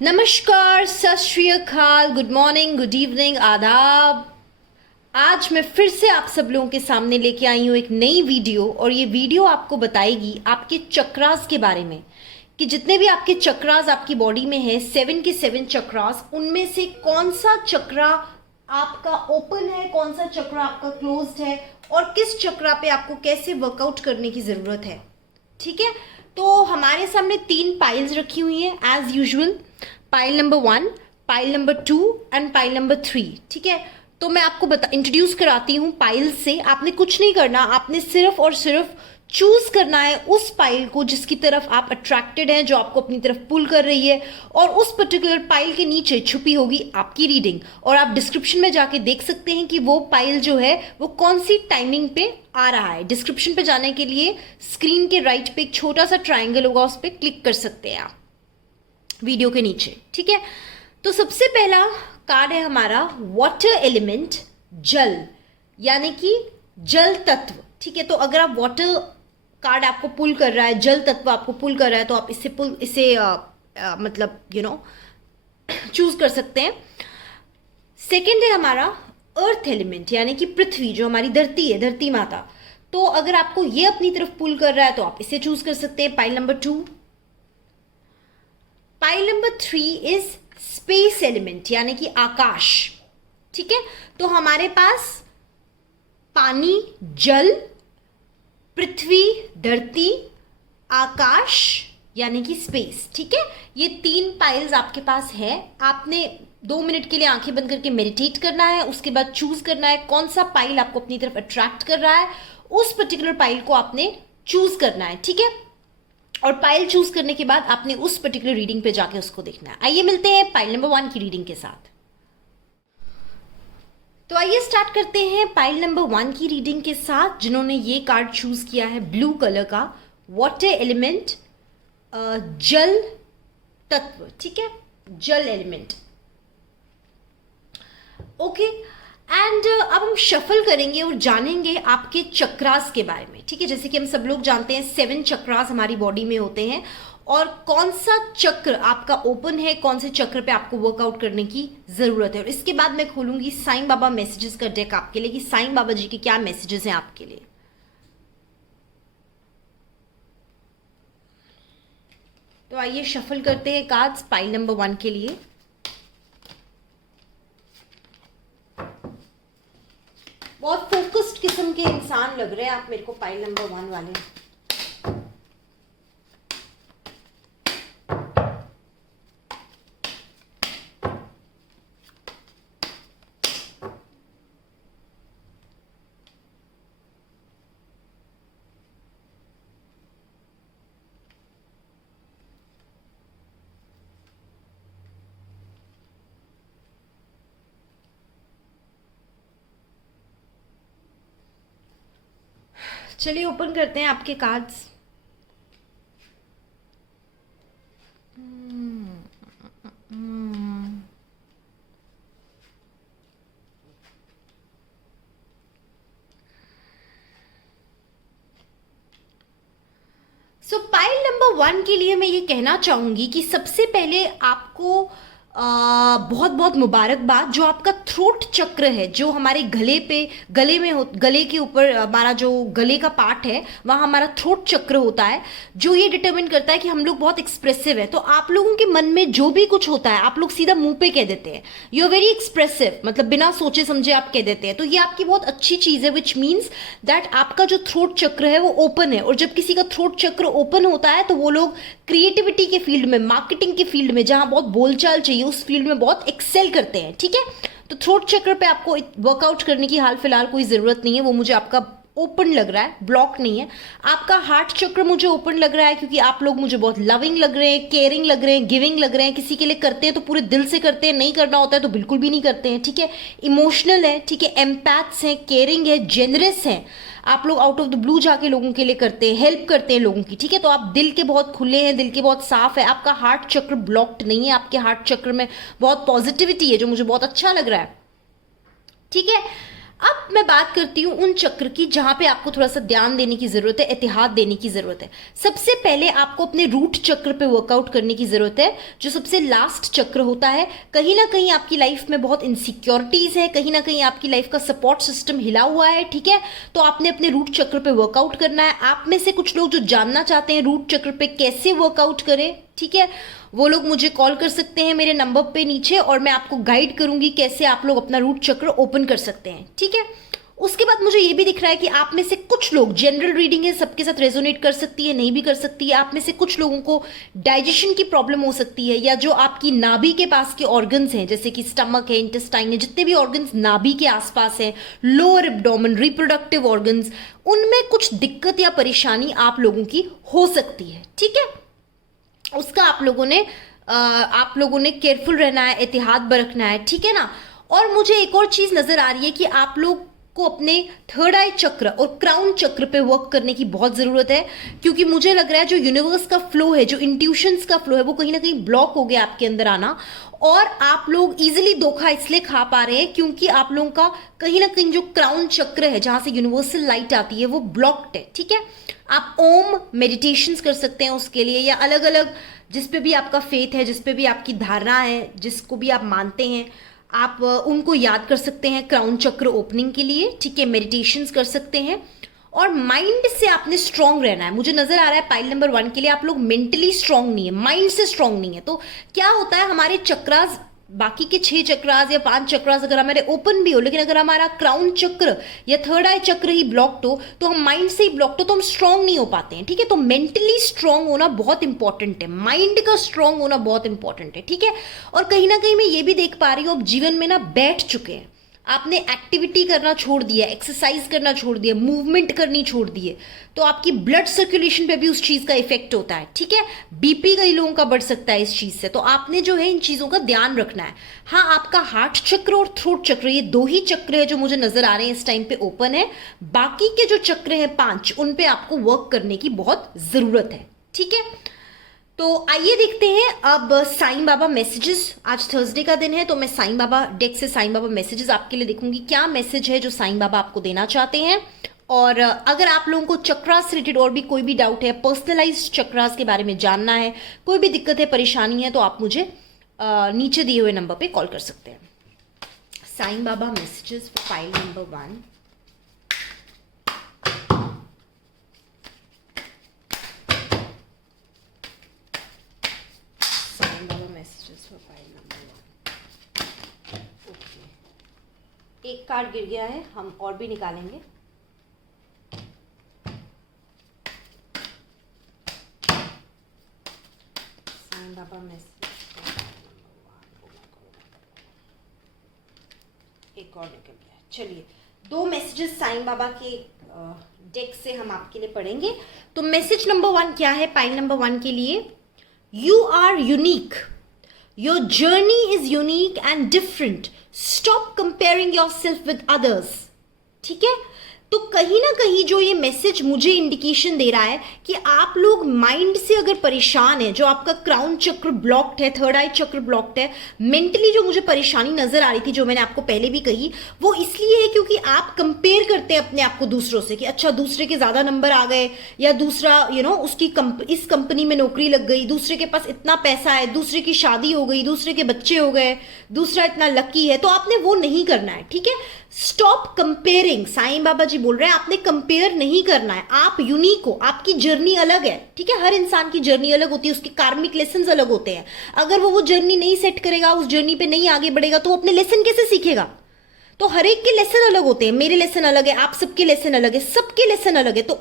नमस्कार, सत श्री अकाल, गुड मॉर्निंग, गुड इवनिंग, आदाब। आज मैं फिर से आप सब लोगों के सामने लेके आई हूँ एक नई वीडियो। और ये वीडियो आपको बताएगी आपके चक्रास के बारे में कि जितने भी आपके चक्रास आपकी बॉडी में है, 7 के 7 चक्रास, उनमें से कौन सा चक्रा आपका ओपन है, कौन सा चक्रा आपका क्लोज्ड है और किस चक्रा पे आपको कैसे वर्कआउट करने की ज़रूरत है। ठीक है, तो हमारे सामने 3 पाइल्स रखी हुई हैं as usual. Pile number 1, pile number 2 and pile number 3। ठीक है, तो मैं आपको इंट्रोड्यूस कराती हूँ पाइल से। आपने कुछ नहीं करना, आपने सिर्फ और सिर्फ चूज करना है उस पाइल को जिसकी तरफ आप अट्रैक्टेड हैं, जो आपको अपनी तरफ पुल कर रही है। और उस पर्टिकुलर पाइल के नीचे छुपी होगी आपकी रीडिंग, और आप डिस्क्रिप्शन में जाके देख सकते हैं कि वो पाइल जो है वो कौन सी टाइमिंग पे आ रहा है। डिस्क्रिप्शन पे जाने के लिए स्क्रीन के राइट पे एक छोटा सा ट्राइंगल होगा, उस पर क्लिक कर सकते हैं आप वीडियो के नीचे। ठीक है, तो सबसे पहला कार्ड है हमारा वाटर एलिमेंट, जल, यानी कि जल तत्व। ठीक है, तो अगर आप वाटर कार्ड आपको पुल कर रहा है, जल तत्व आपको पुल कर रहा है, तो आप इसे मतलब चूज कर सकते हैं। सेकेंड है हमारा अर्थ एलिमेंट, यानी कि पृथ्वी, जो हमारी धरती है, धरती माता। तो अगर आपको ये अपनी तरफ पुल कर रहा है तो आप इसे चूज कर सकते हैं, pile number 2। Pile number 3 is space element, यानी कि आकाश। ठीक है, तो हमारे पास पानी, जल, पृथ्वी, धरती, आकाश, यानी कि स्पेस। ठीक है, ये 3 पाइल्स आपके पास है। आपने 2 मिनट के लिए आंखें बंद करके मेडिटेट करना है, उसके बाद चूज करना है कौन सा पाइल आपको अपनी तरफ अट्रैक्ट कर रहा है, उस पर्टिकुलर पाइल को आपने चूज करना है। ठीक है, और पाइल चूज करने के बाद आपने उस पर्टिकुलर रीडिंग पे जाके उसको देखना है। आइए मिलते हैं पाइल नंबर 1 की रीडिंग के साथ। तो आइए स्टार्ट करते हैं पाइल नंबर 1 की रीडिंग के साथ, जिन्होंने ये कार्ड चूज किया है ब्लू कलर का, वाटर एलिमेंट, जल तत्व। ठीक है, जल एलिमेंट। ओके, एंड अब हम शफल करेंगे और जानेंगे आपके चक्रास के बारे में। ठीक है, जैसे कि हम सब लोग जानते हैं 7 चक्रास हमारी बॉडी में होते हैं, और कौन सा चक्र आपका ओपन है, कौन से चक्र पे आपको वर्कआउट करने की जरूरत है। और इसके बाद मैं खोलूंगी साईं बाबा मैसेजेस का डेक आपके लिए कि साईं बाबा जी के क्या मैसेजेस हैं आपके लिए। तो आइए शफल करते हैं कार्ड्स पाइल नंबर 1 के लिए। बहुत फोकस्ड किस्म के इंसान लग रहे हैं आप मेरे को, पाइल नंबर 1 वाले। चलिए ओपन करते हैं आपके कार्ड्स। सो पाइल नंबर 1 के लिए मैं ये कहना चाहूंगी कि सबसे पहले आपको बहुत बहुत मुबारकबाद। जो आपका थ्रोट चक्र है, जो हमारे गले पे, गले के ऊपर हमारा जो गले का पार्ट है, वहाँ हमारा थ्रोट चक्र होता है, जो ये डिटरमिन करता है कि हम लोग बहुत एक्सप्रेसिव है। तो आप लोगों के मन में जो भी कुछ होता है आप लोग सीधा मुंह पे कह देते हैं। यू आर वेरी एक्सप्रेसिव, मतलब बिना सोचे समझे आप कह देते हैं। तो ये आपकी बहुत अच्छी चीज है, विच मीन्स दैट आपका जो थ्रोट चक्र है वो ओपन है। और जब किसी का थ्रोट चक्र ओपन होता है तो वो लोग क्रिएटिविटी के फील्ड में, मार्केटिंग के फील्ड में, जहां बहुत बोलचाल चाहिए उस फील्ड में बहुत एक्सेल करते हैं। ठीक है, तो थ्रोट चक्र पे आपको वर्कआउट करने की हाल फिलहाल कोई जरूरत नहीं है, वो मुझे आपका ओपन लग रहा है, ब्लॉक नहीं है। आपका हार्ट चक्र मुझे ओपन लग रहा है, क्योंकि आप लोग मुझे बहुत लविंग लग रहे हैं, केयरिंग लग रहे हैं, गिविंग लग रहे हैं। किसी के लिए करते हैं तो पूरे दिल से करते हैं, नहीं करना होता है तो बिल्कुल भी नहीं करते हैं। ठीक है, इमोशनल है, ठीक है, एम्पैथ्स हैं, केयरिंग है, जेनरस हैं। आप लोग आउट ऑफ द ब्लू जाके लोगों के लिए करते हैं, हेल्प करते हैं लोगों की। ठीक है, तो आप दिल के बहुत खुले हैं, दिल के बहुत साफ है। आपका हार्ट चक्र ब्लॉक्ड नहीं है, आपके हार्ट चक्र में बहुत पॉजिटिविटी है, जो मुझे बहुत अच्छा लग रहा है। ठीक है, अब मैं बात करती हूँ उन चक्र की जहां पे आपको थोड़ा सा ध्यान देने की जरूरत है, एतिहाद देने की जरूरत है। सबसे पहले आपको अपने रूट चक्र पे वर्कआउट करने की जरूरत है, जो सबसे लास्ट चक्र होता है। कहीं ना कहीं आपकी लाइफ में बहुत इनसिक्योरिटीज है, कहीं ना कहीं आपकी लाइफ का सपोर्ट सिस्टम हिला हुआ है, ठीक है। तो आपने अपने रूट चक्र पे वर्कआउट करना है। आप में से कुछ लोग जो जानना चाहते हैं रूट चक्र पे कैसे वर्कआउट करें, ठीक है, वो लोग मुझे कॉल कर सकते हैं मेरे नंबर पे नीचे, और मैं आपको गाइड करूंगी कैसे आप लोग अपना रूट चक्र ओपन कर सकते हैं, ठीक है। उसके बाद मुझे ये भी दिख रहा है कि आप में से कुछ लोग, जनरल रीडिंग है, सबके साथ रेजोनेट कर सकती है, नहीं भी कर सकती है। आप में से कुछ लोगों को डाइजेशन की प्रॉब्लम हो सकती है, या जो आपकी नाभि के पास के ऑर्गन्स हैं, जैसे कि स्टमक है, इंटेस्टाइन है, जितने भी ऑर्गन्स नाभि के आसपास हैं, लोअर एब्डोमेन, रिप्रोडक्टिव ऑर्गन्स, उनमें कुछ दिक्कत या परेशानी आप लोगों की हो सकती है, ठीक है। उसका आप लोगों ने केयरफुल रहना है, एहतियात बरतना है, ठीक है ना। और मुझे एक और चीज नजर आ रही है कि आप लोग को अपने थर्ड आई चक्र और क्राउन चक्र पे वर्क करने की बहुत जरूरत है, क्योंकि मुझे लग रहा है जो यूनिवर्स का फ्लो है, जो इंट्यूशंस का फ्लो है, वो कहीं ना कहीं ब्लॉक हो गया आपके अंदर आना। और आप लोग इजिली धोखा इसलिए खा पा रहे हैं क्योंकि आप लोगों का कहीं ना कहीं जो क्राउन चक्र है, जहां से यूनिवर्सल लाइट आती है, वो ब्लॉक्ड है, ठीक है। आप ओम मेडिटेशंस कर सकते हैं उसके लिए, या अलग अलग जिस पे भी आपका फेथ है, जिस पे भी आपकी धारणा है, जिसको भी आप मानते हैं, आप उनको याद कर सकते हैं क्राउन चक्र ओपनिंग के लिए, ठीक है। मेडिटेशंस कर सकते हैं। और माइंड से आपने स्ट्रांग रहना है। मुझे नजर आ रहा है पाइल नंबर 1 के लिए आप लोग मेंटली स्ट्रांग नहीं है, माइंड से स्ट्रांग नहीं है। तो क्या होता है, हमारे चक्रास, बाकी के 6 चक्रास या 5 चक्रास अगर हमारे ओपन भी हो, लेकिन अगर हमारा क्राउन चक्र या थर्ड आई चक्र ही ब्लॉक्ड हो, तो हम माइंड से ही ब्लॉक्ड हो, तो हम स्ट्रांग नहीं हो पाते हैं, ठीक है। तो मेंटली स्ट्रांग होना बहुत इंपॉर्टेंट है, माइंड का स्ट्रांग होना बहुत इंपॉर्टेंट है, ठीक है। और कहीं ना कहीं मैं ये भी देख पा रही हूँ, अब जीवन में ना बैठ चुके हैं, आपने एक्टिविटी करना छोड़ दिया, एक्सरसाइज करना छोड़ दिया, मूवमेंट करनी छोड़ दी है, तो आपकी ब्लड सर्कुलेशन पे भी उस चीज का इफेक्ट होता है, ठीक है। बीपी कई लोगों का बढ़ सकता है इस चीज से, तो आपने जो है इन चीजों का ध्यान रखना है। हाँ, आपका हार्ट चक्र और थ्रोट चक्र, ये 2 ही चक्र है जो मुझे नजर आ रहे हैं इस टाइम पे ओपन है। बाकी के जो चक्र है 5, उन पे आपको वर्क करने की बहुत जरूरत है, ठीक है। तो आइए देखते हैं अब साईं बाबा मैसेजेस। आज थर्सडे का दिन है, तो मैं साईं बाबा डेक से साईं बाबा मैसेजेस आपके लिए देखूंगी, क्या मैसेज है जो साईं बाबा आपको देना चाहते हैं। और अगर आप लोगों को चक्रास रिलेटेड और भी कोई भी डाउट है, पर्सनलाइज्ड चक्रास के बारे में जानना है, कोई भी दिक्कत है, परेशानी है, तो आप मुझे नीचे दिए हुए नंबर पे कॉल कर सकते हैं। Sai Baba messages for file number 1। एक कार्ड गिर गया है, हम और भी निकालेंगे। साईं बाबा मैसेज, एक और निकल गया। चलिए, 2 मैसेजेस साईं बाबा के डेक से हम आपके लिए पढ़ेंगे। तो मैसेज नंबर 1 क्या है पाइल नंबर 1 के लिए? You are unique, your journey is unique and different, stop comparing yourself with others, ठीक है। तो कहीं ना कहीं जो ये मैसेज मुझे इंडिकेशन दे रहा है कि आप लोग माइंड से अगर परेशान है, जो आपका क्राउन चक्र ब्लॉक्ड है, थर्ड आई चक्र ब्लॉक्ड है, मेंटली जो मुझे परेशानी नजर आ रही थी, जो मैंने आपको पहले भी कही, वो इसलिए है क्योंकि आप कंपेयर करते हैं अपने आप को दूसरों से कि अच्छा दूसरे के ज्यादा नंबर आ गए, या दूसरा उसकी इस कंपनी में नौकरी लग गई, दूसरे के पास इतना पैसा है, दूसरे की शादी हो गई, दूसरे के बच्चे हो गए, दूसरा इतना लकी है। तो आपने वो नहीं करना है, ठीक है। स्टॉप कंपेयरिंग, साईं बाबा जी बोल रहे हैं आपने कंपेयर नहीं करना है। आप यूनिक हो, आपकी जर्नी अलग है, ठीक है। हर इंसान की जर्नी अलग होती है, उसके कार्मिक लेसन्स अलग होते हैं। अगर वो जर्नी नहीं सेट करेगा, उस जर्नी पे नहीं आगे बढ़ेगा, तो वो अपने लेसन कैसे सीखेगा? तो हर एक के लेसन अलग होते हैं, मेरे लेसन अलग है, आप सबके लेसन अलग है, सबके लेसन अलग है। तो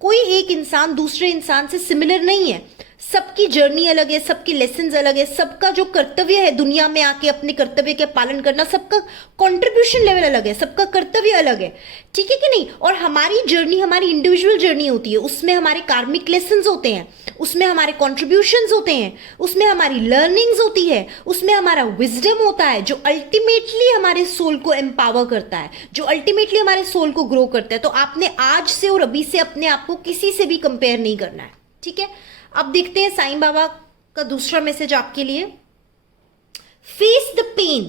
कोई एक इंसान दूसरे इंसान से सिमिलर नहीं है, सबकी जर्नी अलग है, सबकी लेसन्स अलग है, सबका जो कर्तव्य है दुनिया में आके अपने कर्तव्य के पालन करना, सबका कंट्रीब्यूशन लेवल अलग है, सबका कर्तव्य अलग है, ठीक है कि नहीं। और हमारी जर्नी हमारी इंडिविजुअल जर्नी होती है, उसमें हमारे कार्मिक लेसन्स होते हैं, उसमें हमारे कॉन्ट्रीब्यूशंस होते हैं, उसमें हमारी लर्निंग्स होती है, उसमें हमारा विजडम होता है, जो अल्टीमेटली हमारे सोल को एम्पावर करता है, जो अल्टीमेटली हमारे सोल को ग्रो करता है। तो आपने आज से और अभी से अपने आप को किसी से भी कंपेयर नहीं करना है, ठीक है। अब देखते हैं साईं बाबा का दूसरा मैसेज आपके लिए। Face the pain,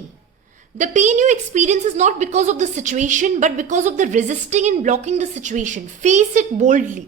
the pain you experience is not because of the situation but because of the resisting and blocking the situation. Face it boldly.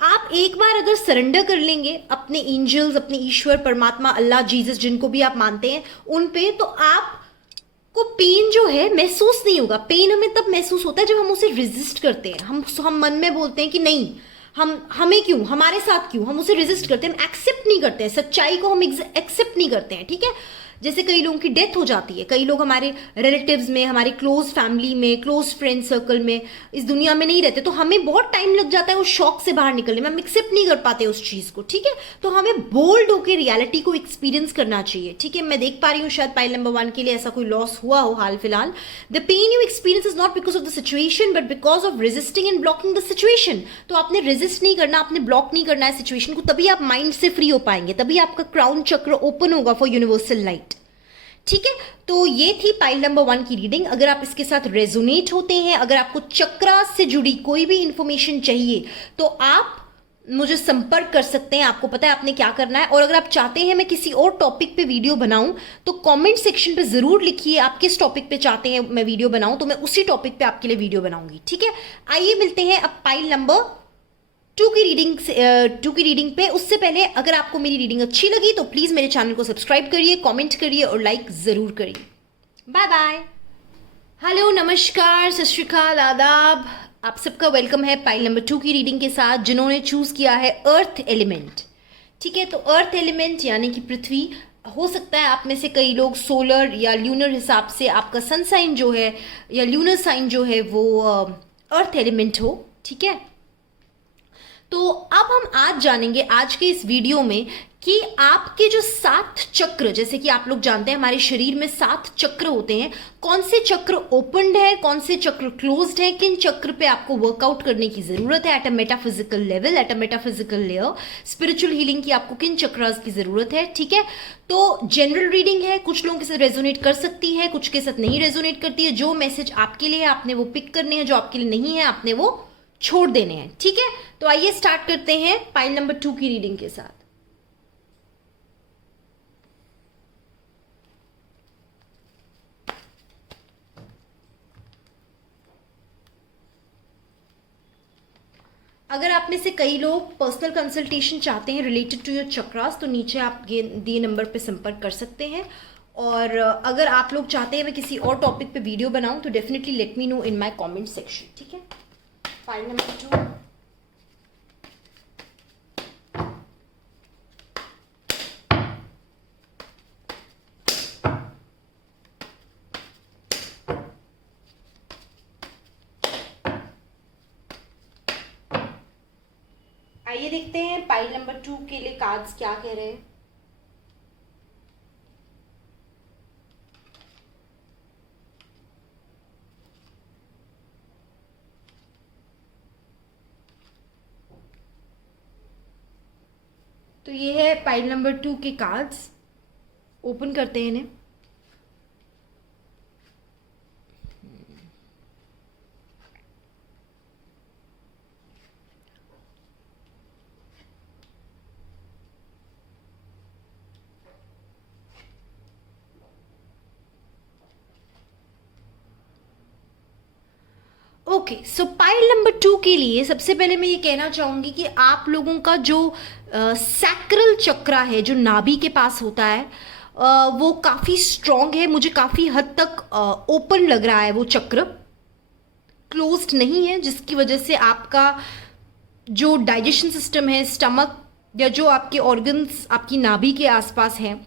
आप एक बार अगर सरेंडर कर लेंगे अपने एंजल्स, अपने ईश्वर, परमात्मा, अल्लाह, जीसस, जिनको भी आप मानते हैं उन पे, तो आपको पेन जो है महसूस नहीं होगा. पेन हमें तब महसूस होता है जब हम उसे रेजिस्ट करते हैं. हम मन में बोलते हैं कि नहीं, हमें क्यों, हमारे साथ क्यों, हम उसे रेजिस्ट करते हैं, हम एक्सेप्ट नहीं करते हैं, सच्चाई को हम एक्सेप्ट नहीं करते हैं. ठीक है. जैसे कई लोगों की डेथ हो जाती है, कई लोग हमारे रिलेटिव्स में, हमारे क्लोज फैमिली में, क्लोज फ्रेंड सर्कल में इस दुनिया में नहीं रहते, तो हमें बहुत टाइम लग जाता है उस शॉक से बाहर निकलने में. हम एक्सेप्ट नहीं कर पाते उस चीज़ को. ठीक है. तो हमें बोल्ड होकर रियलिटी को एक्सपीरियंस करना चाहिए. ठीक है. मैं देख पा रही हूँ शायद पाइल नंबर 1 के लिए ऐसा कोई लॉस हुआ हो हाल फिलहाल. The pain you experience is not because of the situation but because of resisting and blocking the situation. तो आपने रेजिस्ट नहीं करना, आपने ब्लॉक नहीं करना है सिचुएशन को, तभी आप माइंड से फ्री हो पाएंगे, तभी आपका क्राउन चक्र ओपन होगा फॉर यूनिवर्सल लाइट. ठीक है. तो ये थी पाइल नंबर 1 की रीडिंग. अगर आप इसके साथ रेजोनेट होते हैं, अगर आपको चक्रा से जुड़ी कोई भी इंफॉर्मेशन चाहिए तो आप मुझे संपर्क कर सकते हैं. आपको पता है आपने क्या करना है. और अगर आप चाहते हैं मैं किसी और टॉपिक पे वीडियो बनाऊं तो कमेंट सेक्शन पे जरूर लिखिए आप किस टॉपिक पे चाहते हैं मैं वीडियो बनाऊं, तो मैं उसी टॉपिक पे आपके लिए वीडियो बनाऊंगी. ठीक है. आइए मिलते हैं अब पाइल नंबर 2 की रीडिंग पे. उससे पहले अगर आपको मेरी रीडिंग अच्छी लगी तो प्लीज मेरे चैनल को सब्सक्राइब करिए, कमेंट करिए और लाइक जरूर करिए. Bye bye. हेलो, नमस्कार, सत श्री अकाल, आदाब. आप सबका वेलकम है पाइल नंबर 2 की रीडिंग के साथ, जिन्होंने चूज किया है अर्थ एलिमेंट. ठीक है. तो अर्थ एलिमेंट यानी कि पृथ्वी. हो सकता है आप में से कई लोग सोलर या ल्यूनर हिसाब से आपका सन साइन जो है या ल्यूनर साइन जो है वो अर्थ एलिमेंट हो. ठीक है. तो अब हम आज जानेंगे आज के इस वीडियो में कि आपके जो 7 चक्र, जैसे कि आप लोग जानते हैं हमारे शरीर में 7 चक्र होते हैं, कौन से चक्र ओपनड है, कौन से चक्र क्लोज्ड है, किन चक्र पे आपको वर्कआउट करने की जरूरत है at a metaphysical level, at a metaphysical layer. Spiritual healing की आपको किन चक्रास की जरूरत है. ठीक है. तो जनरल रीडिंग है, कुछ लोगों के साथ रेजोनेट कर सकती है, कुछ के साथ नहीं रेजोनेट करती है. जो मैसेज आपके लिए है आपने वो पिक करने हैं, जो आपके लिए नहीं है आपने वो छोड़ देने हैं. ठीक है. तो आइए स्टार्ट करते हैं पाइल नंबर 2 की रीडिंग के साथ. अगर आप में से कई लोग पर्सनल कंसल्टेशन चाहते हैं रिलेटेड टू योर चक्रास तो नीचे आप दिए नंबर पे संपर्क कर सकते हैं. और अगर आप लोग चाहते हैं मैं किसी और टॉपिक पे वीडियो बनाऊं तो definitely let me know in my comment section. ठीक है. File number 2. आइए देखते हैं पाइल नंबर 2 के लिए कार्ड्स क्या कह रहे हैं. तो ये है पाइल नंबर 2 के कार्ड्स. ओपन करते हैं इन्हें. ओके. सो पाइल नंबर 2 के लिए सबसे पहले मैं ये कहना चाहूंगी कि आप लोगों का जो सैक्रल चक्रा है, जो नाभि के पास होता है, वो काफ़ी स्ट्रॉन्ग है. मुझे काफ़ी हद तक ओपन लग रहा है वो चक्र, क्लोज्ड नहीं है, जिसकी वजह से आपका जो डाइजेशन सिस्टम है, स्टमक या जो आपके ऑर्गन्स आपकी नाभि के आसपास हैं,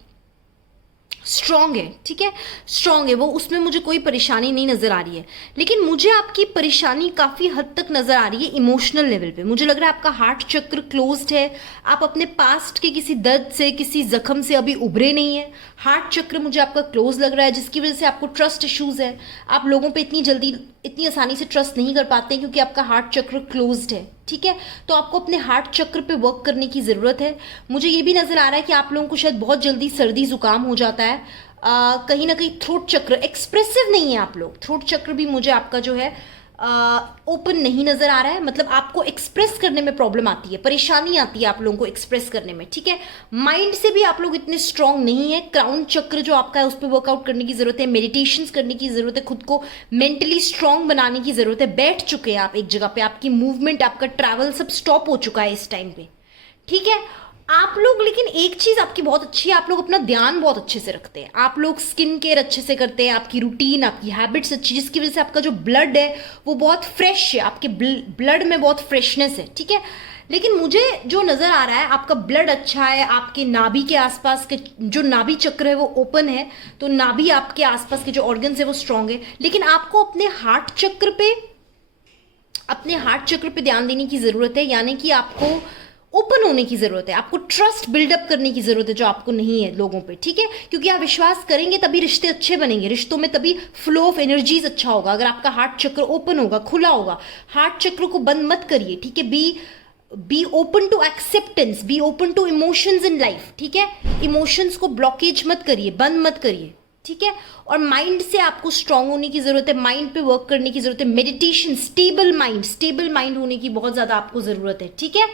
स्ट्रॉन्ग है. ठीक है. स्ट्रॉन्ग है वो, उसमें मुझे कोई परेशानी नहीं नज़र आ रही है. लेकिन मुझे आपकी परेशानी काफ़ी हद तक नज़र आ रही है इमोशनल लेवल पे. मुझे लग रहा है आपका हार्ट चक्र क्लोज्ड है. आप अपने पास्ट के किसी दर्द से, किसी जख्म से अभी उभरे नहीं है. हार्ट चक्र मुझे आपका क्लोज लग रहा है, जिसकी वजह से आपको ट्रस्ट इश्यूज है. आप लोगों पे इतनी जल्दी, इतनी आसानी से ट्रस्ट नहीं कर पाते क्योंकि आपका हार्ट चक्र क्लोज्ड है. ठीक है. तो आपको अपने हार्ट चक्र पे वर्क करने की ज़रूरत है. मुझे ये भी नज़र आ रहा है कि आप लोगों को शायद बहुत जल्दी सर्दी ज़ुकाम हो जाता है. कहीं ना कहीं थ्रोट चक्र एक्सप्रेसिव नहीं है आप लोग. थ्रोट चक्र भी मुझे आपका जो है ओपन नहीं नज़र आ रहा है, मतलब आपको एक्सप्रेस करने में प्रॉब्लम आती है, परेशानी आती है आप लोगों को एक्सप्रेस करने में, ठीक है। माइंड से भी आप लोग इतने स्ट्रांग नहीं है। क्राउन चक्र जो आपका है उस पर वर्कआउट करने की ज़रूरत है, मेडिटेशंस करने की ज़रूरत है, खुद को मेंटली स्ट्रांग बनाने की ज़रूरत है। बैठ चुके हैं आप एक जगह पे, आपकी मूवमेंट, आपका ट्रैवल सब स्टॉप हो चुका है इस टाइम पे, ठीक है। आप लोग, लेकिन एक चीज आपकी बहुत अच्छी है, आप लोग अपना ध्यान बहुत अच्छे से रखते हैं, आप लोग स्किन केयर अच्छे से करते हैं, आपकी रूटीन, आपकी हैबिट्स अच्छी, जिसकी वजह से आपका जो ब्लड है वो बहुत फ्रेश है, आपके ब्लड में बहुत फ्रेशनेस है, ठीक है। लेकिन मुझे जो नजर आ रहा है, आपका ब्लड अच्छा है, आपके नाभि के आसपास के जो नाभि चक्र है वो ओपन है, तो नाभि आपके आसपास के जो ऑर्गन्स है वो स्ट्रांग है। लेकिन आपको अपने हार्ट चक्र पे ध्यान देने की जरूरत है, यानी कि आपको ओपन होने की जरूरत है, आपको ट्रस्ट बिल्डअप करने की जरूरत है जो आपको नहीं है लोगों पे, ठीक है। क्योंकि आप विश्वास करेंगे तभी रिश्ते अच्छे बनेंगे, रिश्तों में तभी फ्लो ऑफ एनर्जीज अच्छा होगा अगर आपका हार्ट चक्र ओपन होगा, खुला होगा। हार्ट चक्र को बंद मत करिए, ठीक है। Be open to acceptance, be open to emotions in life, ठीक है। इमोशंस को ब्लॉकेज मत करिए, बंद मत करिए, ठीक है। और माइंड से आपको स्ट्रांग होने की जरूरत है, माइंड पे वर्क करने की जरूरत है, मेडिटेशन, स्टेबल माइंड होने की बहुत ज्यादा आपको जरूरत है, ठीक है।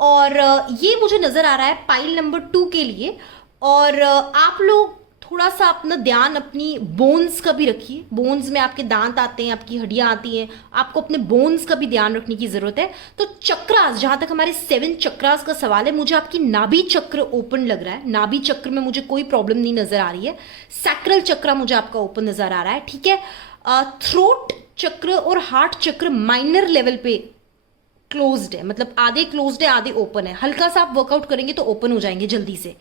और ये मुझे नजर आ रहा है पाइल नंबर 2 के लिए। और आप लोग थोड़ा सा अपना ध्यान अपनी बोन्स का भी रखिए, बोन्स में आपके दांत आते हैं, आपकी हड्डियां आती हैं, आपको अपने बोन्स का भी ध्यान रखने की जरूरत है। तो चक्रास, जहां तक हमारे 7 चक्रास का सवाल है, मुझे आपकी नाभि चक्र ओपन लग रहा है, नाभि चक्र में मुझे कोई प्रॉब्लम नहीं नजर आ रही है। सैक्रल चक्र मुझे आपका ओपन नजर आ रहा है, ठीक है। थ्रोट चक्र और हार्ट चक्र माइनर लेवल पे क्लोज्ड है, मतलब आधे क्लोज्ड है आधे ओपन है, हल्का सा आप वर्कआउट करेंगे तो ओपन हो जाएंगे जल्दी से।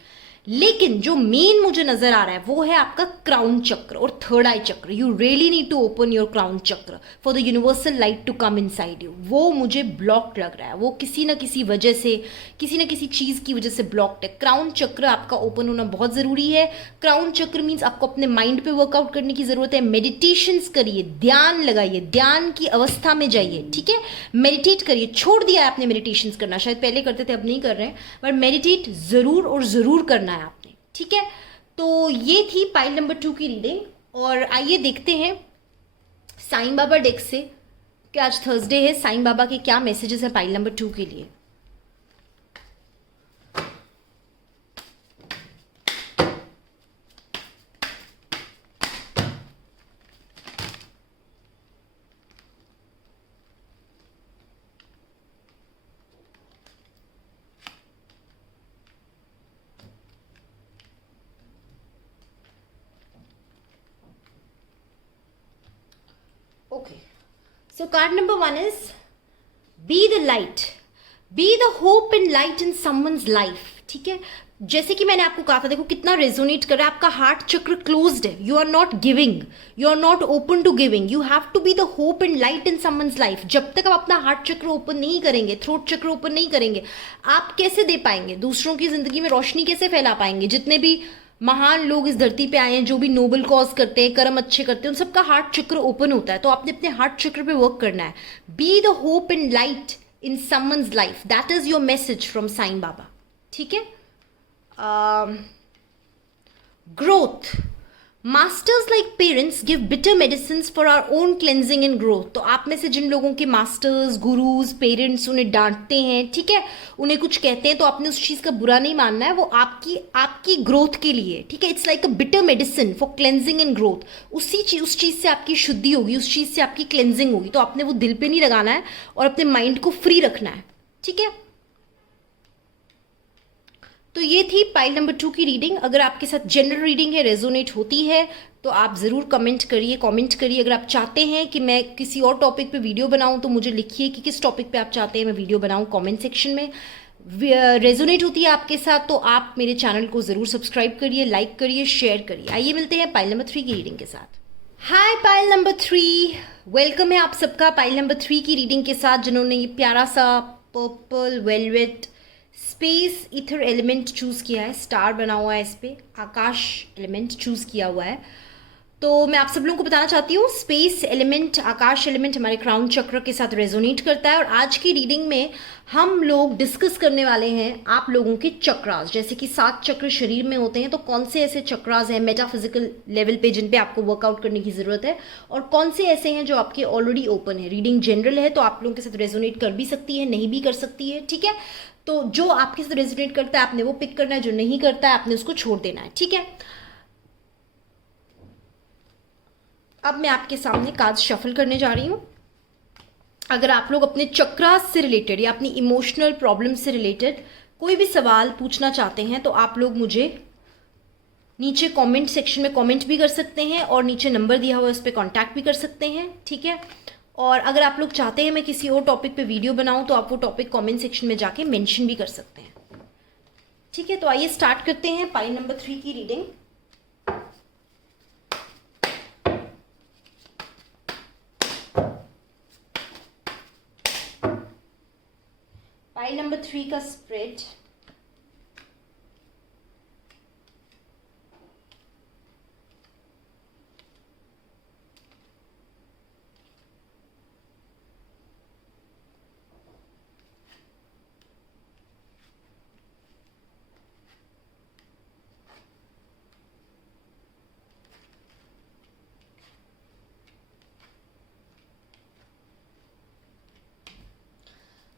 लेकिन जो मेन मुझे नजर आ रहा है वो है आपका क्राउन चक्र और third eye chakra. You really need to open your crown chakra for the universal light to come inside you. वो मुझे ब्लॉक्ड लग रहा है, वो किसी ना किसी वजह से, किसी ना किसी चीज की वजह से ब्लॉक्ड है। क्राउन चक्र आपका ओपन होना बहुत जरूरी है। क्राउन चक्र मीन्स आपको अपने माइंड पे वर्कआउट करने की जरूरत है। मेडिटेशंस करिए, ध्यान लगाइए, ध्यान की अवस्था में जाइए, ठीक है। मेडिटेट करिए, छोड़ दिया है आपने मेडिटेशंस करना, शायद पहले करते थे अब नहीं कर रहे हैं, पर मेडिटेट जरूर और जरूर करना है आपने, ठीक है। तो ये थी पाइल नंबर 2 की रीडिंग। और आइए देखते हैं साईं बाबा डेक से कि आज थर्सडे है, साईं बाबा के क्या मैसेजेस हैं पाइल नंबर 2 के लिए। Okay, so card number 1 is be the light, be the hope and light in someone's life, ठीक है। जैसे कि मैंने आपको कहा था, देखो कितना रेजोनेट कर रहा है, आपका हार्ट चक्र क्लोज्ड है, you are not giving, you are not open to giving, you have to be the hope and light in someone's life. जब तक आप अपना हार्ट चक्र ओपन नहीं करेंगे, थ्रोट चक्र ओपन नहीं करेंगे, आप कैसे दे पाएंगे, दूसरों की जिंदगी में रोशनी कैसे फैला पाएंगे। जितने भी महान लोग इस धरती पे आए हैं, जो भी नोबल कॉज करते हैं, कर्म अच्छे करते हैं, उन सबका हार्ट चक्र ओपन होता है। तो आपने अपने हार्ट चक्र पे वर्क करना है। Be the hope and light in someone's life, that is your message from Sai Baba, ठीक है। Growth, masters like parents give bitter medicine for our own cleansing and growth. तो आप में से जिन लोगों के मास्टर्स, गुरुज, पेरेंट्स उन्हें डांटते हैं, ठीक है, उन्हें कुछ कहते हैं, तो आपने उस चीज़ का बुरा नहीं मानना है, वो आपकी ग्रोथ के लिए, ठीक है। It's like a bitter medicine for cleansing and growth. उस चीज़ से आपकी शुद्धि होगी, उस चीज़ से आपकी क्लेंजिंग होगी, तो आपने वो दिल पे नहीं लगाना है और अपने माइंड को फ्री रखना है, ठीक है। तो ये थी पाइल नंबर 2 की रीडिंग। अगर आपके साथ जनरल रीडिंग है, रेजोनेट होती है, तो आप ज़रूर कमेंट करिए। अगर आप चाहते हैं कि मैं किसी और टॉपिक पे वीडियो बनाऊं तो मुझे लिखिए कि किस टॉपिक पे आप चाहते हैं मैं वीडियो बनाऊं कमेंट सेक्शन में। रेजोनेट होती है आपके साथ तो आप मेरे चैनल को ज़रूर सब्सक्राइब करिए, लाइक करिए, शेयर करिए। आइए मिलते हैं पाइल नंबर 3 की रीडिंग के साथ। हाय पाइल नंबर 3, वेलकम है आप सबका पाइल नंबर 3 की रीडिंग के साथ, जिन्होंने ये प्यारा सा purple velvet space ether element choose किया है, स्टार बना हुआ है इस पर, आकाश एलिमेंट चूज़ किया हुआ है। तो मैं आप सब लोगों को बताना चाहती हूँ स्पेस एलिमेंट, आकाश एलिमेंट हमारे क्राउन चक्र के साथ रेजोनेट करता है। और आज की रीडिंग में हम लोग डिस्कस करने वाले हैं आप लोगों के चक्रास। जैसे कि 7 चक्र शरीर में होते हैं, तो कौन से ऐसे चक्रास हैं मेटाफिजिकल लेवल पे जिन पे आपको वर्कआउट करने की ज़रूरत है, और कौन से ऐसे हैं जो आपके ऑलरेडी ओपन है। रीडिंग जनरल है तो आप लोगों के साथ रेजोनेट कर भी सकती है, नहीं भी कर सकती है, ठीक है। तो जो आपके साथ रेजोनेट करता है आपने वो पिक करना है, जो नहीं करता है आपने उसको छोड़ देना है, ठीक है। अब मैं आपके सामने कार्ड्स शफल करने जा रही हूँ। अगर आप लोग अपने चक्रास से रिलेटेड या अपनी इमोशनल प्रॉब्लम से रिलेटेड कोई भी सवाल पूछना चाहते हैं तो आप लोग मुझे नीचे कमेंट सेक्शन में कमेंट भी कर सकते हैं, और नीचे नंबर दिया हुआ है उस पर कॉन्टैक्ट भी कर सकते हैं, ठीक है। और अगर आप लोग चाहते हैं मैं किसी और टॉपिक पे वीडियो बनाऊं तो आप वो टॉपिक कमेंट सेक्शन में जाके मेंशन भी कर सकते हैं, ठीक है। तो आइए स्टार्ट करते हैं पाइल नंबर 3 की रीडिंग। पाइल नंबर 3 का स्प्रेड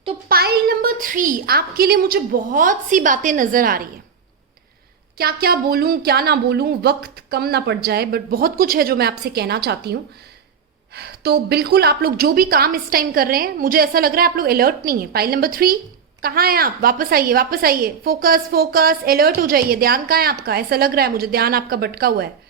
तो पाइल नंबर 3 आपके लिए मुझे बहुत सी बातें नजर आ रही है। क्या क्या बोलूं क्या ना बोलूं, वक्त कम ना पड़ जाए, बट बहुत कुछ है जो मैं आपसे कहना चाहती हूं। तो बिल्कुल आप लोग जो भी काम इस टाइम कर रहे हैं, मुझे ऐसा लग रहा है आप लोग अलर्ट नहीं है। पाइल नंबर 3 कहाँ है आप? वापस आइए, वापस आइए, फोकस फोकस, अलर्ट हो जाइए। ध्यान कहाँ है आपका? ऐसा लग रहा है मुझे ध्यान आपका भटका हुआ है।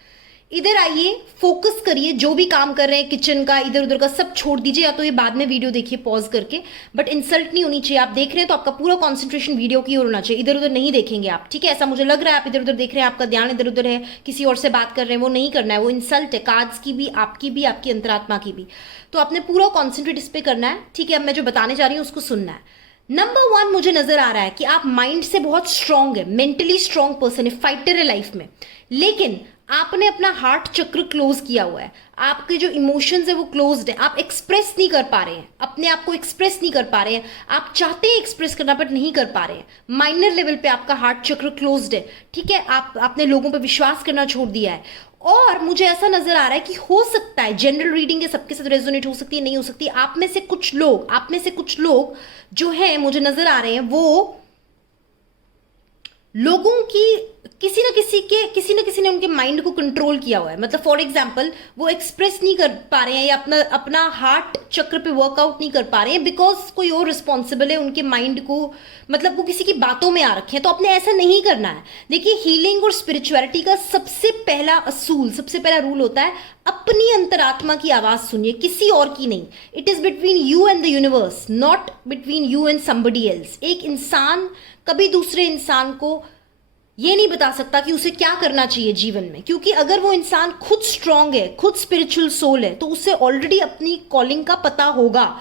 इधर आइए, फोकस करिए। जो भी काम कर रहे हैं किचन का, इधर उधर का सब छोड़ दीजिए, या तो ये बाद में वीडियो देखिए पॉज करके, बट इंसल्ट नहीं होनी चाहिए। आप देख रहे हैं तो आपका पूरा कंसंट्रेशन वीडियो की ओर होना चाहिए, इधर उधर नहीं देखेंगे आप, ठीक है। ऐसा मुझे लग रहा है आप इधर उधर देख रहे हैं, आपका ध्यान इधर उधर है, किसी और से बात कर रहे हैं, वो नहीं करना है, वो इंसल्ट है कार्ड्स की भी, आपकी अंतरात्मा की भी। तो आपने पूरा कॉन्सेंट्रेट इस पर करना है, ठीक है। अब मैं जो बताने जा रही हूँ उसको सुनना है। नंबर 1 मुझे नजर आ रहा है कि आप माइंड से बहुत स्ट्रांग है, मेंटली स्ट्रांग पर्सन है, फाइटर है लाइफ में, लेकिन आपने अपना हार्ट चक्र क्लोज किया हुआ है। आपके जो इमोशंस है वो क्लोज्ड है, आप एक्सप्रेस नहीं कर पा रहे हैं, अपने आप को एक्सप्रेस नहीं कर पा रहे हैं। आप चाहते हैं एक्सप्रेस करना बट नहीं कर पा रहे हैं। माइनर लेवल पे आपका हार्ट चक्र क्लोज्ड है, ठीक है। आपने लोगों पे विश्वास करना छोड़ दिया है। और मुझे ऐसा नजर आ रहा है कि हो सकता है, जनरल रीडिंग है, सबके साथ रेजोनेट हो सकती है, नहीं हो सकती। आप में से कुछ लोग जो है मुझे नजर आ रहे हैं, वो लोगों की किसी न किसी ने उनके माइंड को कंट्रोल किया हुआ है। मतलब फॉर एग्जांपल वो एक्सप्रेस नहीं कर पा रहे हैं या अपना हार्ट चक्र पे वर्कआउट नहीं कर पा रहे हैं, बिकॉज कोई और रिस्पॉन्सिबल है उनके माइंड को, मतलब वो किसी की बातों में आ रखे हैं। तो आपने ऐसा नहीं करना है। देखिए, हीलिंग और स्पिरिचुअलिटी का सबसे पहला असूल, सबसे पहला रूल होता है अपनी अंतरात्मा की आवाज सुनिए, किसी और की नहीं। It is between you and the universe, not between you and somebody else. एक इंसान कभी दूसरे इंसान को ये नहीं बता सकता कि उसे क्या करना चाहिए जीवन में, क्योंकि अगर वो इंसान खुद स्ट्रांग है, खुद स्पिरिचुअल सोल है, तो उसे ऑलरेडी अपनी कॉलिंग का पता होगा।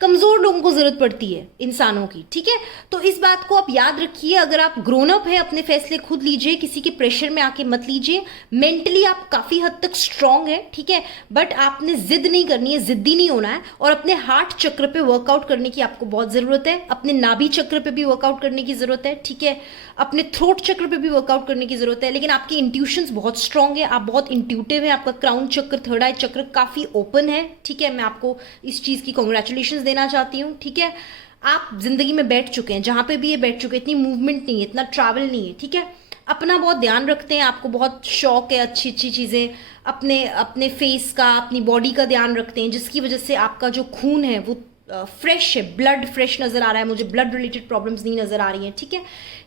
कमजोर लोगों को जरूरत पड़ती है इंसानों की, ठीक है। तो इस बात को आप याद रखिए। अगर आप ग्रोन अप है, अपने फैसले खुद लीजिए, किसी के प्रेशर में आके मत लीजिए। मेंटली आप काफी हद तक स्ट्रांग है, ठीक है, बट आपने जिद नहीं करनी है, जिद्दी नहीं होना है। और अपने हार्ट चक्र पे वर्कआउट करने की आपको बहुत जरूरत है, अपने नाभि चक्र पे भी वर्कआउट करने की जरूरत है, ठीक है, अपने थ्रोट चक्र पे भी वर्कआउट करने की जरूरत है। लेकिन आपकी इंट्यूशंस बहुत स्ट्रांग है, आप बहुत इंट्यूटिव है, आपका क्राउन चक्र, थर्ड आई चक्र काफी ओपन है, ठीक है। मैं आपको इस चीज की कॉन्ग्रेचुलेशन देना चाहती हूँ, ठीक है। आप जिंदगी में बैठ चुके हैं, जहां पे भी ये बैठ चुके हैं, इतनी मूवमेंट नहीं है, इतना ट्रैवल नहीं है, ठीक है। अपना बहुत ध्यान रखते हैं, आपको बहुत शौक है अच्छी अच्छी चीजें, अपने फेस का, अपनी बॉडी का ध्यान रखते हैं, जिसकी वजह से आपका जो खून है वो फ्रेश है, ब्लड फ्रेश नजर आ रहा है मुझे, ब्लड रिलेटेड प्रॉब्लम्स नहीं नजर आ रही हैं, ठीक है।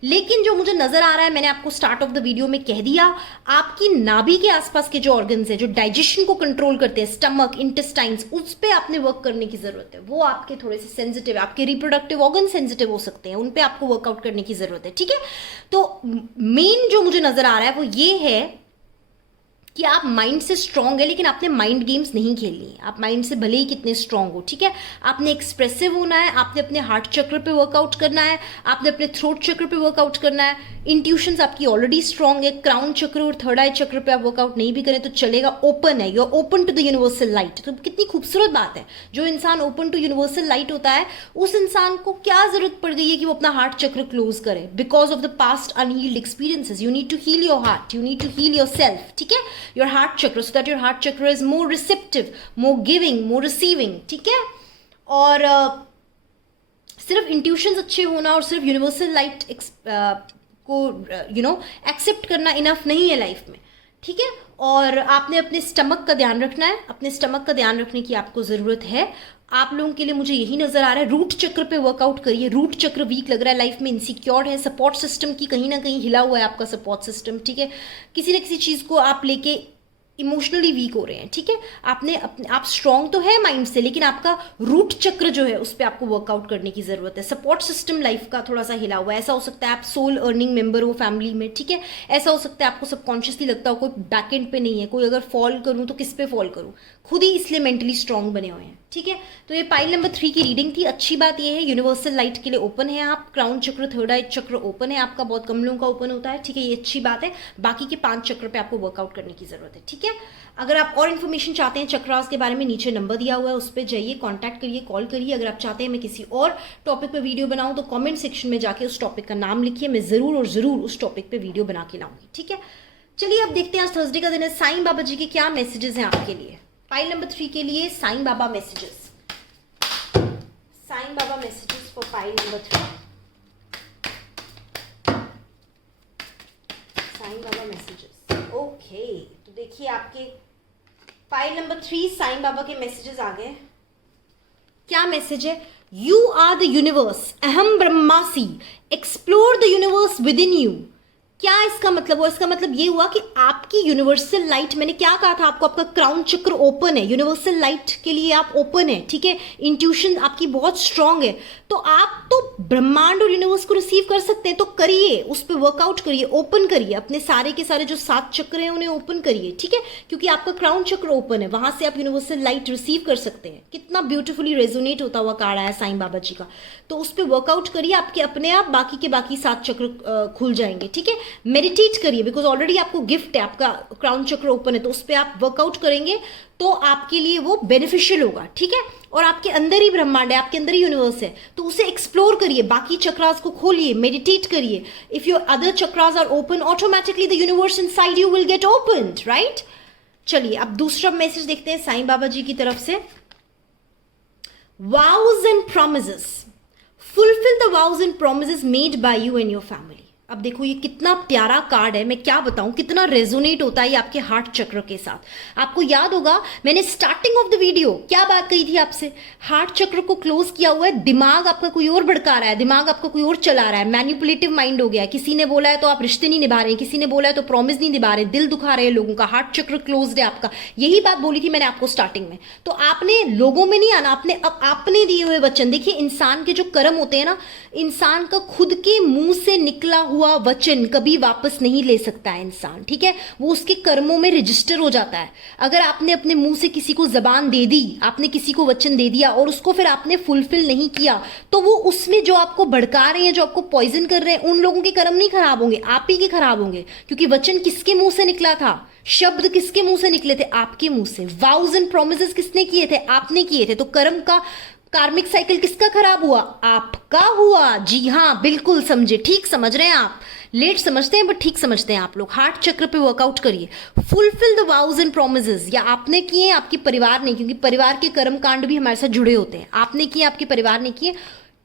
लेकिन जो मुझे नजर आ रहा है, मैंने आपको स्टार्ट ऑफ द वीडियो में कह दिया, आपकी नाभि के आसपास के जो ऑर्गन्स है, जो डाइजेशन को कंट्रोल करते हैं, स्टमक, इंटेस्टाइन्स, उस पर आपने वर्क करने की जरूरत है। वो आपके थोड़े से सेंसिटिव है, आपके रिप्रोडक्टिव ऑर्गन सेंसिटिव हो सकते हैं, उन पर आपको वर्कआउट करने की जरूरत है, ठीक है। तो मेन जो मुझे नजर आ रहा है वो ये है कि आप माइंड से स्ट्रांग है लेकिन आपने माइंड गेम्स नहीं खेलनी है। आप माइंड से भले ही कितने स्ट्रांग हो, ठीक है, आपने एक्सप्रेसिव होना है, आपने अपने हार्ट चक्र पे वर्कआउट करना है, आपने अपने थ्रोट चक्र पे वर्कआउट करना है। इंट्यूशंस आपकी ऑलरेडी स्ट्रांग है। क्राउन चक्र और थर्ड आई चक्र पे आप वर्कआउट नहीं भी करें तो चलेगा, ओपन है, you are open to the universal light. तो कितनी खूबसूरत बात है, जो इंसान ओपन टू यूनिवर्सल लाइट होता है उस इंसान को क्या जरूरत पड़ गई है कि वो अपना हार्ट चक्र क्लोज करे? Because of the past unhealed experiences. You need to heal your heart, you need to heal your self, ठीक है, योर हार्ट चक्र, सो दैट योर हार्ट चक्र is more receptive, more giving, more receiving, ठीक है। और सिर्फ intuitions अच्छे होना और सिर्फ यूनिवर्सल लाइट को एक्सेप्ट करना इनफ नहीं है लाइफ में, ठीक है। और आपने अपने स्टमक का ध्यान रखना है, अपने स्टमक का ध्यान रखने की आपको ज़रूरत है। आप लोगों के लिए मुझे यही नज़र आ रहा है, रूट चक्र पे वर्कआउट करिए। रूट चक्र वीक लग रहा है, लाइफ में इनसिक्योर है, सपोर्ट सिस्टम की कहीं ना कहीं हिला हुआ है आपका सपोर्ट सिस्टम, ठीक है। किसी न किसी चीज़ को आप लेके इमोशनली वीक हो रहे हैं, ठीक है। आप स्ट्रांग तो है माइंड से, लेकिन आपका रूट चक्र जो है उस पर आपको वर्कआउट करने की जरूरत है। सपोर्ट सिस्टम लाइफ का थोड़ा सा हिला हुआ है। ऐसा हो सकता है आप सोल अर्निंग मेंबर हो फैमिली में, ठीक है। ऐसा हो सकता है आपको सबकॉन्शियसली लगता हो कोई बैक एंड पे नहीं है, कोई अगर फॉल करूं तो किस पे फॉल करूं, खुद ही इसलिए मेंटली स्ट्रांग बने हुए हैं, ठीक है। तो ये पाइल नंबर 3 की रीडिंग थी। अच्छी बात ये है यूनिवर्सल लाइट के लिए ओपन है आप। क्राउन चक्र, थर्ड आई चक्र ओपन है आपका, बहुत कम लोगों का ओपन होता है, ठीक है, ये अच्छी बात है। बाकी के 5 चक्र पे आपको वर्कआउट करने की जरूरत है, ठीक है। अगर आप और इन्फॉर्मेशन चाहते हैं चक्रास के बारे में, नीचे नंबर दिया हुआ है, उस पर जाइए, कॉन्टैक्ट करिए, कॉल करिए। अगर आप चाहते हैं मैं किसी और टॉपिक पे वीडियो बनाऊं तो कमेंट सेक्शन में जाके उस टॉपिक का नाम लिखिए, मैं ज़रूर और ज़रूर उस टॉपिक पे वीडियो बना के लाऊंगी, ठीक है। चलिए अब देखते हैं आज थर्सडे का दिन है, साईं बाबा जी के क्या मैसेजेस हैं आपके लिए। फाइल नंबर 3 के लिए Sai Baba messages, Sai Baba messages for file number 3। Sai Baba messages, okay. तो देखिए आपके फाइल नंबर 3 साईं बाबा के मैसेजेस आ गए। क्या मैसेज है? यू आर द यूनिवर्स, अहम ब्रह्मासी, explore the universe within you. क्या इसका मतलब हुआ? इसका मतलब ये हुआ कि आपकी यूनिवर्सल लाइट, मैंने क्या कहा था आपको, आपका क्राउन चक्र ओपन है, यूनिवर्सल लाइट के लिए आप ओपन है, ठीक है। इंट्यूशन आपकी बहुत स्ट्रांग है, तो आप तो ब्रह्मांड और यूनिवर्स को रिसीव कर सकते हैं, तो करिए, उस पर वर्कआउट करिए, ओपन करिए, अपने सारे के सारे जो 7 चक्र हैं उन्हें ओपन करिए, ठीक है, क्योंकि आपका क्राउन चक्र ओपन है, वहां से आप यूनिवर्सल लाइट रिसीव कर सकते हैं। कितना ब्यूटीफुली रेजोनेट होता हुआ कार्ड आया साईं बाबा जी का, तो उस पर वर्कआउट करिए, आपके अपने आप बाकी के बाकी 7 चक्र खुल जाएंगे, ठीक है। मेडिटेट करिए, बिकॉज ऑलरेडी आपको गिफ्ट है, आपका क्राउन चक्र ओपन है, तो उस पर आप वर्कआउट करेंगे तो आपके लिए वो बेनिफिशियल होगा, ठीक है। और आपके अंदर ही ब्रह्मांड है, आपके अंदर ही यूनिवर्स है, तो उसे एक्सप्लोर करिए, बाकी चक्रास को खोलिए, मेडिटेट करिए। If your other chakras are open, automatically the universe inside you will get opened, right. चलिए अब दूसरा मैसेज देखते हैं साईं बाबा जी की तरफ से। vows and promises, fulfill the vows and promises made by you and your family। अब देखो ये कितना प्यारा कार्ड है, मैं क्या बताऊं, कितना रेजोनेट होता है ये आपके हार्ट चक्र के साथ। आपको याद होगा मैंने स्टार्टिंग ऑफ द वीडियो क्या बात कही थी आपसे, हार्ट चक्र को क्लोज किया हुआ है, दिमाग आपका कोई और भड़का रहा है, दिमाग आपका कोई और चला रहा है, मैनिपुलेटिव माइंड हो गया है, किसी ने बोला है तो आप रिश्ते नहीं निभा रहे हैं, किसी ने बोला है तो प्रॉमिस नहीं निभा रहे, दिल दुखा रहे हैं लोगों का, हार्ट चक्र क्लोज्ड है आपका। यही बात बोली थी मैंने आपको स्टार्टिंग में। तो आपने लोगों में नहीं आना, आपने दिए हुए वचन, देखिए इंसान के जो कर्म होते हैं ना, इंसान का खुद के मुंह से निकला हुआ वचन कभी वापस नहीं ले सकता है इंसान, ठीक है, वो उसके कर्मों में रजिस्टर हो जाता है। अगर आपने अपने मुंह से किसी को जबान दे दी, आपने किसी को वचन दे दिया और उसको फिर आपने फुलफिल नहीं किया, तो वो उसमें जो आपको भड़का रहे हैं, जो आपको पॉइजन कर रहे हैं, उन लोगों के कर्म नहीं खराब होंगे, आप ही के खराब होंगे, क्योंकि वचन किसके मुंह से निकला था, शब्द किसके मुंह से निकले थे, आपके मुंह से। वाउज एंड प्रोमिसेस किसने किए थे, आपने किए थे। तो कर्म का कार्मिक साइकिल किसका खराब हुआ, आपका हुआ। जी हाँ, बिल्कुल समझे, ठीक समझ रहे हैं आप, लेट समझते हैं बट ठीक समझते हैं आप लोग। हार्ट चक्र पे वर्कआउट करिए, फुलफिल द वाउज एंड प्रोमिसेस। या आपने किए, आपके परिवार ने, क्योंकि परिवार के कर्म कांड भी हमारे साथ जुड़े होते हैं, आपने किए, आपके परिवार ने किए,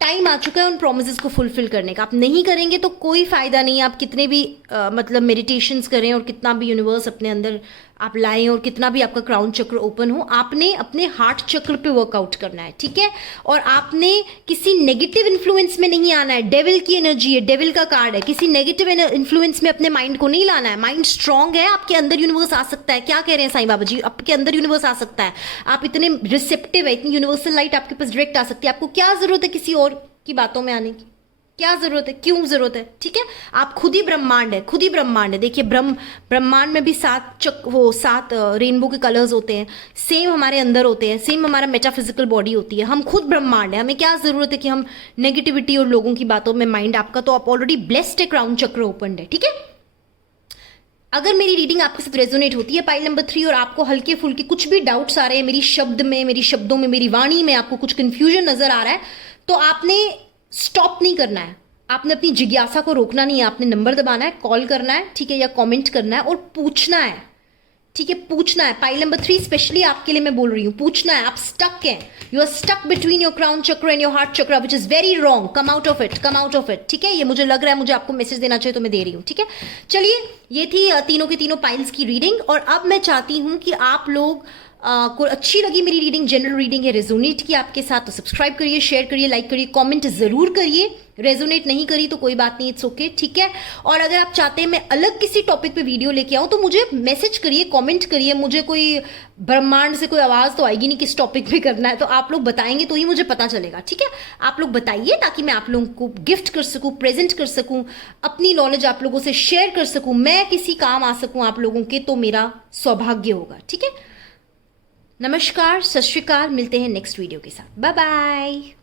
टाइम आ चुका है उन प्रोमिसेस को फुलफिल करने का। आप नहीं करेंगे तो कोई फायदा नहीं है, आप कितने भी मतलब मेडिटेशंस करें और कितना भी यूनिवर्स अपने अंदर आप लाएं और कितना भी आपका क्राउन चक्र ओपन हो, आपने अपने हार्ट चक्र पे वर्कआउट करना है, ठीक है। और आपने किसी नेगेटिव इन्फ्लुएंस में नहीं आना है, डेविल की एनर्जी है, डेविल का कार्ड है, किसी नेगेटिव इन्फ्लुएंस में अपने माइंड को नहीं लाना है। माइंड स्ट्रांग है, आपके अंदर यूनिवर्स आ सकता है। क्या कह रहे हैं साईं बाबा जी, आपके अंदर यूनिवर्स आ सकता है, आप इतने रिसेप्टिव है, इतनी यूनिवर्सल लाइट आपके पास डायरेक्ट आ सकती है। आपको क्या जरूरत है किसी और की बातों में आने की, क्या जरूरत है, क्यों जरूरत है? ठीक है, आप खुद ही ब्रह्मांड है, खुद ही ब्रह्मांड है। देखिए ब्रह्मांड में भी 7 रेनबो के कलर्स होते हैं, सेम हमारे अंदर होते हैं, सेम हमारा मेटाफिजिकल बॉडी होती है। हम खुद ब्रह्मांड है, हमें क्या जरूरत है कि हम नेगेटिविटी और लोगों की बातों में माइंड आपका तो आप ऑलरेडी ब्लेस्ड है, क्राउन चक्र ओपन है। ठीक है, अगर मेरी रीडिंग आपके साथ रेजोनेट होती है पाइल नंबर 3 और आपको हल्के फुल्के कुछ भी डाउट्स आ रहे हैं मेरी शब्दों में, मेरी वाणी में आपको कुछ कंफ्यूजन नजर आ रहा है, तो आपने स्टॉप नहीं करना है, आपने अपनी जिज्ञासा को रोकना नहीं है, आपने नंबर दबाना है, कॉल करना है, ठीक है, या कमेंट करना है और पूछना है। ठीक है, पूछना है। पाइल नंबर 3 स्पेशली आपके लिए मैं बोल रही हूं, पूछना है। आप स्टक हैं, you are stuck between your crown chakra and your heart chakra which is very wrong, come out of it, come out of it. ठीक है, ये मुझे लग रहा है, मुझे आपको मैसेज देना चाहिए तो मैं दे रही हूं। ठीक है, चलिए, ये थी तीनों के तीनों पाइल्स की रीडिंग। और अब मैं चाहती हूं कि आप लोग को अच्छी लगी मेरी रीडिंग, जनरल रीडिंग है, रेजोनेट की आपके साथ, तो सब्सक्राइब करिए, शेयर करिए, लाइक करिए, कमेंट जरूर करिए। रेजोनेट नहीं करी तो कोई बात नहीं, इट्स ओके। ठीक है, और अगर आप चाहते हैं मैं अलग किसी टॉपिक पे वीडियो लेके आऊं तो मुझे मैसेज करिए, कमेंट करिए। मुझे कोई ब्रह्मांड से कोई आवाज तो आएगी नहीं किस टॉपिक पे करना है, तो आप लोग बताएंगे तो ही मुझे पता चलेगा। ठीक है, आप लोग बताइए ताकि मैं आप लोगों को गिफ्ट कर सकूं, प्रेजेंट कर सकूं, अपनी नॉलेज आप लोगों से शेयर कर सकूं, मैं किसी काम आ सकूं आप लोगों के, तो मेरा सौभाग्य होगा। ठीक है, नमस्कार, सत श्री अकाल, मिलते हैं नेक्स्ट वीडियो के साथ, बाय बाय।